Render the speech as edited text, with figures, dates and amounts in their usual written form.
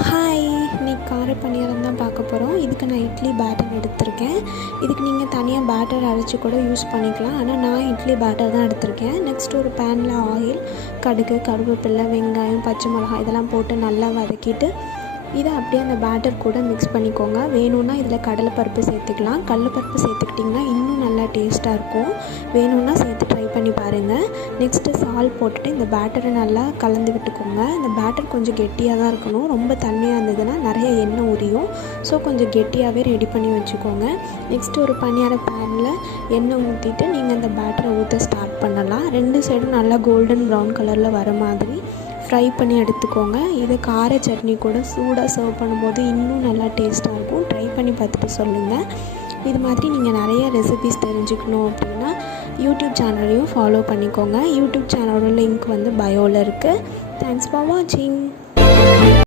Hi, இன்னைக்கு கார பணியாரம் தான் பார்க்க போகிறோம். இதுக்கு நான் இட்லி பேட்டர் எடுத்திருக்கேன். இதுக்கு நீங்கள் தனியாக பேட்டர் அரைச்சி கூட யூஸ் பண்ணிக்கலாம். ஆனால் நான் இட்லி பேட்டர் தான் எடுத்திருக்கேன். நெக்ஸ்ட் ஒரு பேனில் ஆயில், கடுகு, கருவேப்பிலை, வெங்காயம், பச்சை மிளகாய் இதெல்லாம் போட்டு நல்லா வதக்கிட்டு இதை அப்படியே அந்த பேட்டர் கூட மிக்ஸ் பண்ணிக்கோங்க. வேணும்னா இதில் கடலைப்பருப்பு சேர்த்துக்கலாம். கடலைப்பருப்பு சேர்த்துக்கிட்டிங்கன்னா இன்னும் நல்லா டேஸ்ட்டாக இருக்கும். வேணும்னா சேர்த்து ட்ரை பண்ணி பாருங்கள். நெக்ஸ்ட்டு சால்ட் போட்டுட்டு இந்த பேட்டரை நல்லா கலந்து விட்டுக்கோங்க. இந்த பேட்டர் கொஞ்சம் கெட்டியாக தான் இருக்கணும். ரொம்ப தண்ணியாக இருந்ததுன்னா நிறைய எண்ணெய் உரியும். ஸோ கொஞ்சம் கெட்டியாகவே ரெடி பண்ணி வச்சுக்கோங்க. நெக்ஸ்ட்டு ஒரு பணியார பேனில் எண்ணெய் ஊற்றிட்டு நீங்கள் இந்த பேட்டரை ஊற்ற ஸ்டார்ட் பண்ணலாம். 2 சைடும் நல்லா கோல்டன் ப்ரௌன் கலரில் வர மாதிரி ஃப்ரை பண்ணி எடுத்துக்கோங்க. இது கார சட்னி கூட சூடாக சர்வ் பண்ணும்போது இன்னும் நல்லா டேஸ்ட்டாக இருக்கும். ட்ரை பண்ணி பார்த்துட்டு சொல்லுங்கள். இது மாதிரி நீங்கள் நிறைய ரெசிபீஸ் தெரிஞ்சுக்கணும் அப்படின்னா யூடியூப் சேனலையும் ஃபாலோ பண்ணிக்கோங்க. யூடியூப் சேனலோட லிங்க் வந்து பயோவில் இருக்குது. தேங்க்ஸ் ஃபார் வாட்சிங்.